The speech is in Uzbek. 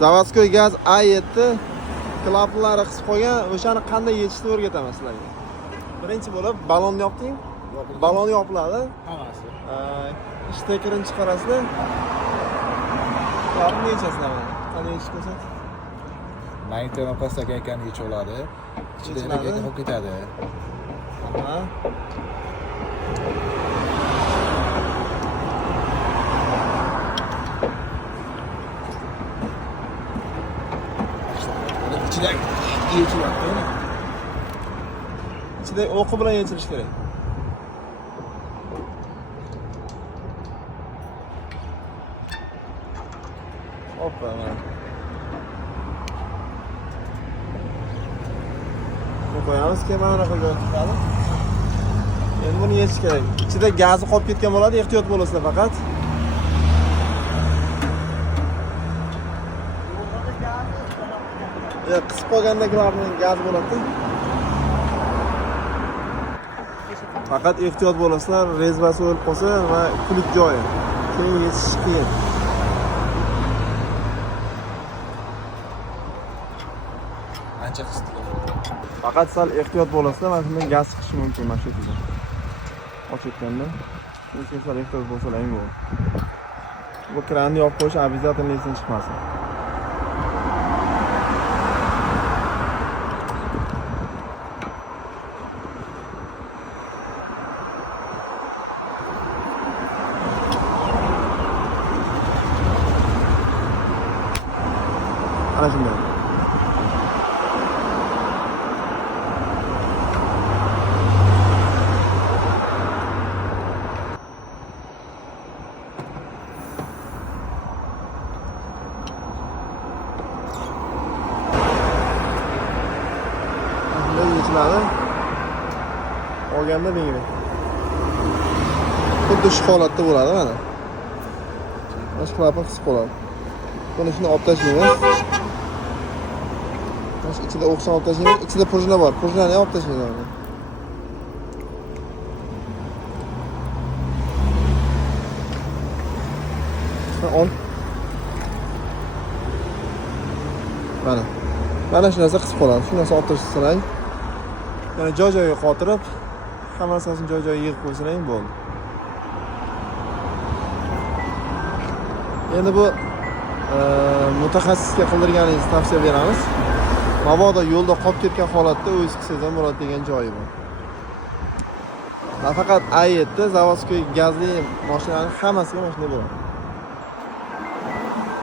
Zavodskoy gaz A7 klapanlari qisib qo'ygan, o'shani qanday yechishni o'rgataman sizlarga. Birinchi bo'lib balonni yopding. Balon yopiladi. Hammasi. Shtekerini chiqarasizlar. Klapni yechasizlar. Qanday yechish ko'rsat. Magnitoma pastdagi ekan yechib oladi. Ichida ekan olib ketadi. Ha. Ichida yechiladi. Ichida o'qi bilan yechilish kerak. Hoppa mana. Qo'yamiz kemani qilib chiqadi. Endi buni yechish kerak. Ichida gazi qolib ketgan bo'ladi, ehtiyot bo'lasizlar faqat. Qisib qolgandagilarning gazi bo'ladi. Faqat ehtiyot bo'lasizlar, rezvasi o'lib qolsa va kulik joyi. Keyin yechish qiyin. Ancha qisdi. Faqat sal ehtiyot bo'lasizlar, mana shunday gaz chiqishi mumkin mana shu yerda. Ochayotganda. Lekin sal ehtiyot bo'lsalar eng bo'ladi. Bu kranni yopib qo'yish обязательно esdan chiqmasin. Ana shunday. Yechiladi. Olganda menga. Xuddi shu holatda bo'ladi mana. Mana shu klapan qisib qoladi. Buni shuni olib tashlaymiz. Mana ichida o'qsan olib tashlaymiz. Ichida prujna bor. Prujnani olib tashlaymiz. Mana shu narsa qisib qoladi. Shu narsa olib tashlasak, yana joy-joyiga qotirib, hamma narsasini joy-joyiga yig'ib qo'ysangiz bo'ldi. Endi bu mutaxassisga qildirganingizni tavsiya beramiz. Mabodo yo'lda qolib ketgan holatda o'zingiz qilsangiz ham bo'ladi degan joyi bor. Nafaqat A7 Zavodskoy gazli mashinalarning hammasiga mana shunday bo'ladi.